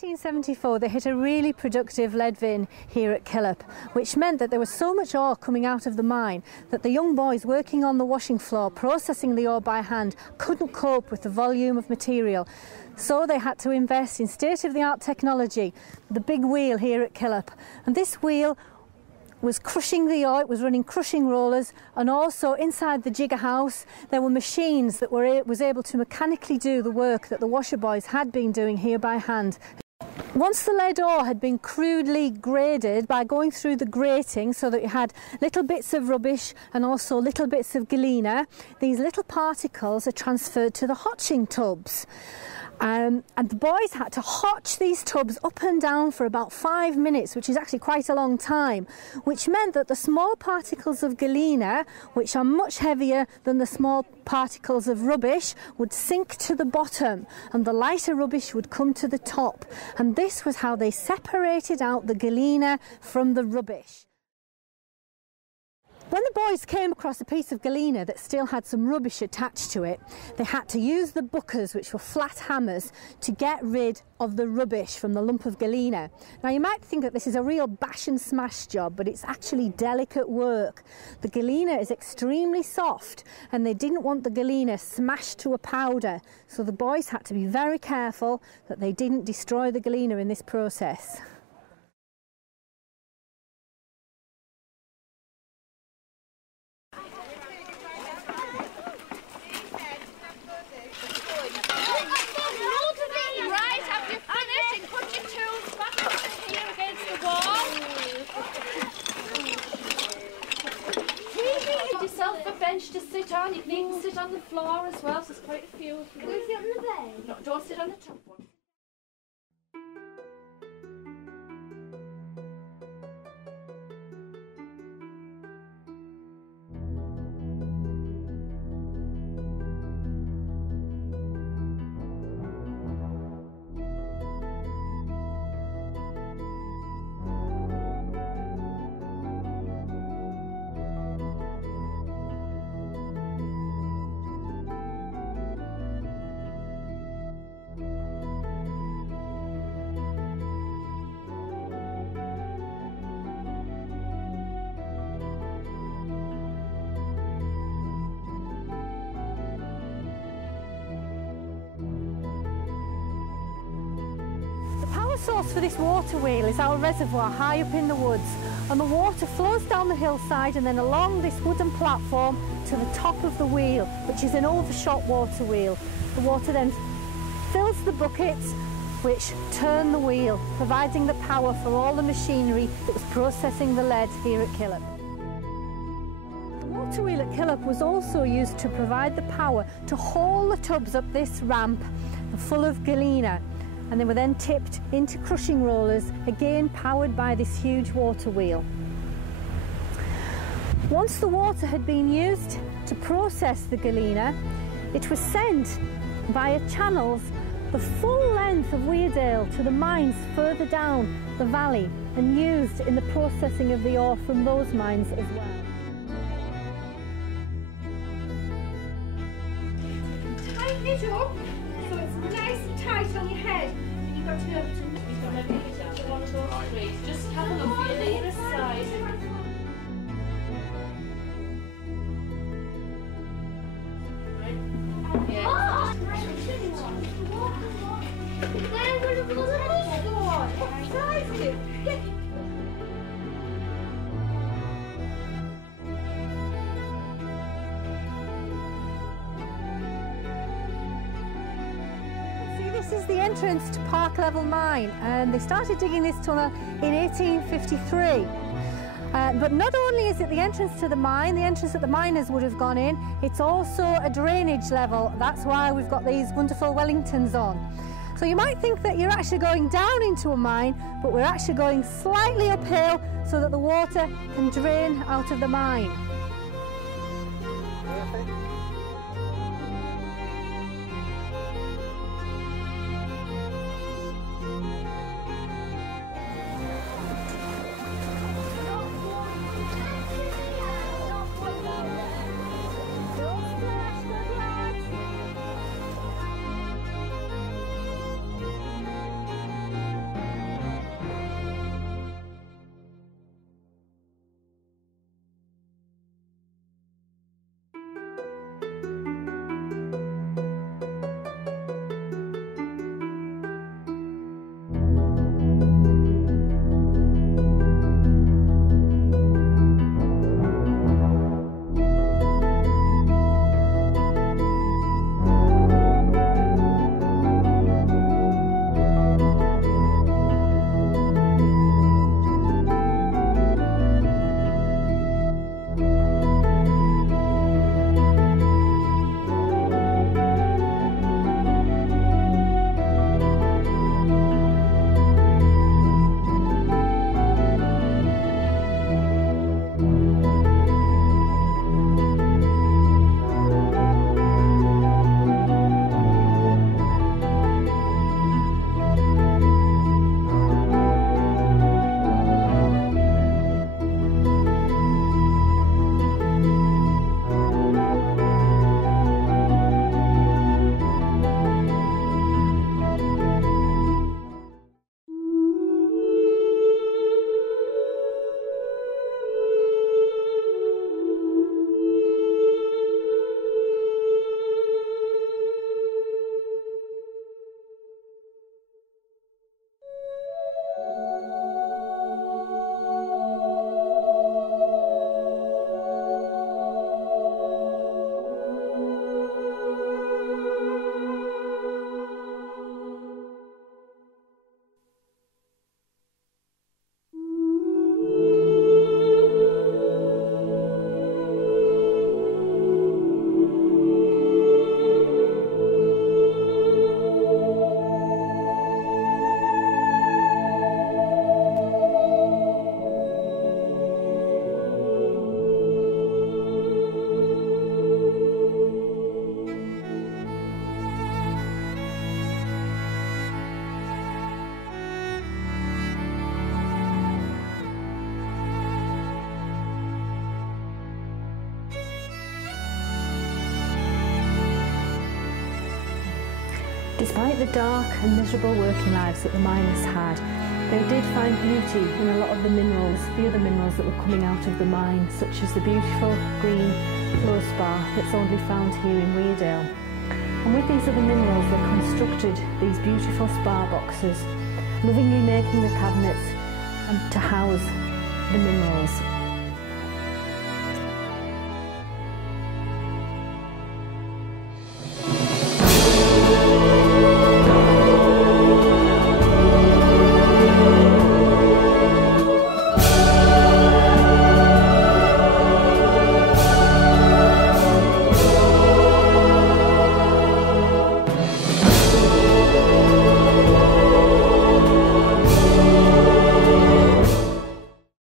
1874 they hit a really productive lead vein here at Killhope, which meant that there was so much ore coming out of the mine that the young boys working on the washing floor processing the ore by hand couldn't cope with the volume of material. So they had to invest in state-of-the-art technology, the big wheel here at Killhope. And this wheel was crushing the ore, it was running crushing rollers, and also inside the jigger house there were machines that was able to mechanically do the work that the washer boys had been doing here by hand. Once the lead ore had been crudely graded by going through the grating so that you had little bits of rubbish and also little bits of galena, these little particles are transferred to the hotching tubs. And the boys had to hotch these tubs up and down for about 5 minutes, which is actually quite a long time, which meant that the small particles of galena, which are much heavier than the small particles of rubbish, would sink to the bottom and the lighter rubbish would come to the top. And this was how they separated out the galena from the rubbish. When the boys came across a piece of galena that still had some rubbish attached to it, they had to use the buckers, which were flat hammers, to get rid of the rubbish from the lump of galena. Now you might think that this is a real bash and smash job, but it's actually delicate work. The galena is extremely soft and they didn't want the galena smashed to a powder, so the boys had to be very careful that they didn't destroy the galena in this process. A bench to sit on. You can even sit on the floor as well, so there's quite a few. Can we sit on the bed? No, don't sit on the top one. The source for this water wheel is our reservoir high up in the woods, and the water flows down the hillside and then along this wooden platform to the top of the wheel, which is an overshot water wheel. The water then fills the buckets which turn the wheel, providing the power for all the machinery that was processing the lead here at Killhope. The water wheel at Killhope was also used to provide the power to haul the tubs up this ramp full of galena, and they were then tipped into crushing rollers, again powered by this huge water wheel. Once the water had been used to process the galena, it was sent via channels the full length of Weardale to the mines further down the valley and used in the processing of the ore from those mines as well. Tighten it up so it's nice and tight on your head. You've got to be able to make it into one of those three. Just have a look for your nearest side. This is the entrance to Park Level Mine, and they started digging this tunnel in 1853. But not only is it the entrance to the mine, the entrance that the miners would have gone in, it's also a drainage level. That's why we've got these wonderful Wellingtons on. So you might think that you're actually going down into a mine, but we're actually going slightly uphill so that the water can drain out of the mine. Despite the dark and miserable working lives that the miners had, they did find beauty in a lot of the other minerals that were coming out of the mine, such as the beautiful green fluorspar that's only found here in Weardale. And with these other minerals, they constructed these beautiful spar boxes, lovingly making the cabinets to house the minerals.